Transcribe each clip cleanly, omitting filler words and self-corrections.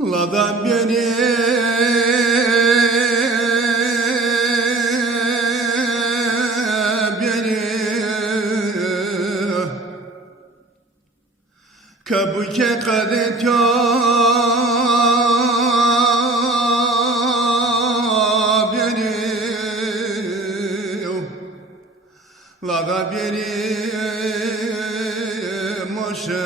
Ladan beni kabuke kadetyo beni laga beni moşa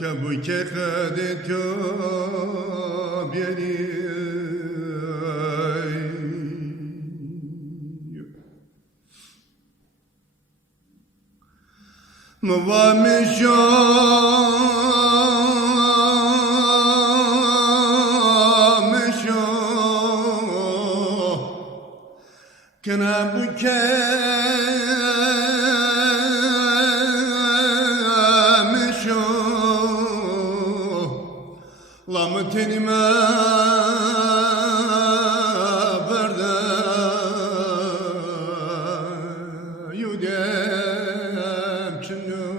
kabuke kadetyo beni Mvamişo meşo kena buke meşo lamı tenime verdi yudem çinu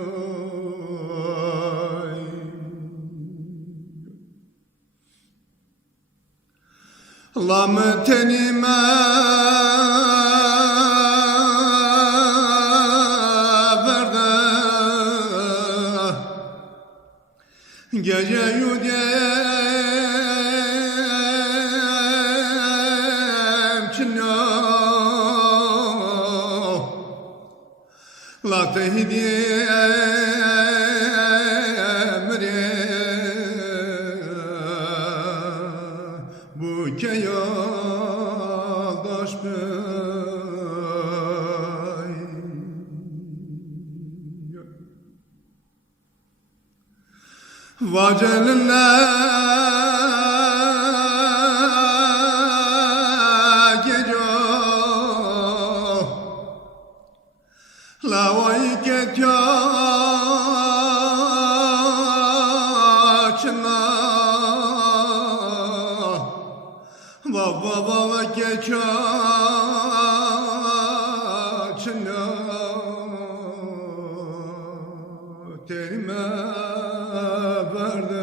lamı tenime verdi gece yudem çinu la tehdi emre bu yoldaş bey vacelinle geliyor la vay geçiyor çınla baba baba geçiyor çınla terime verdi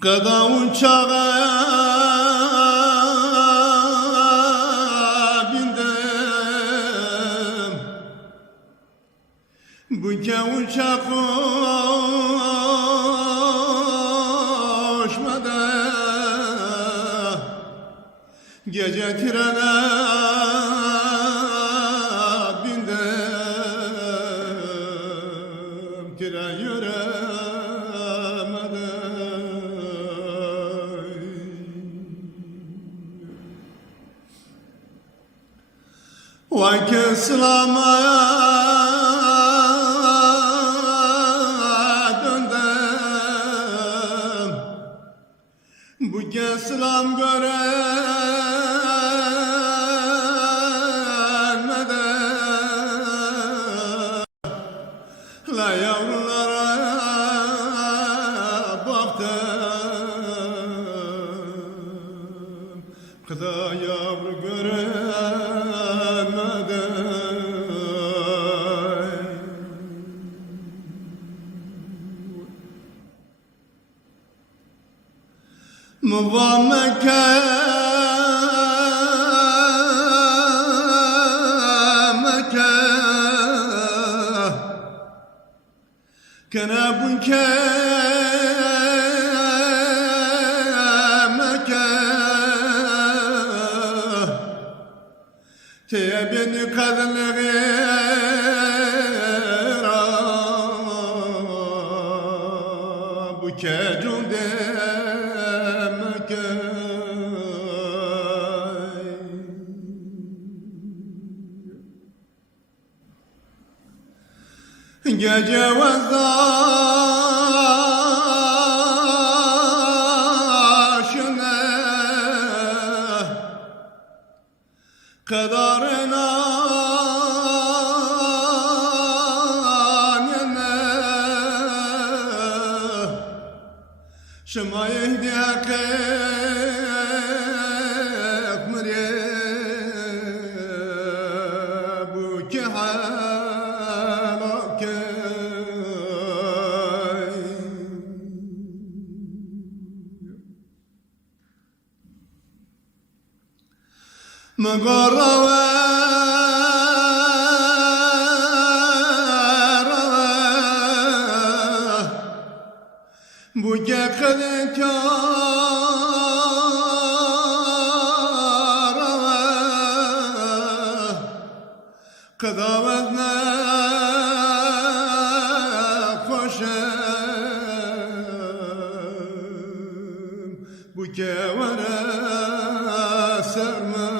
Kada uçağa bindim Bu uçak koşmadı Gece trene bindim Tren yürümedi Vay ki İslam'a döndüm Bu ki İslam görünmedi La yavrulara baktım Kıda yavru görünmedi Muvameke meke Kena bunke meke Tebeni kadınları bu kecunde Gece vazdaşına kadarına nene şımayı diyake مقروا bu yakın kara kıdavetine koşum bu kevere serme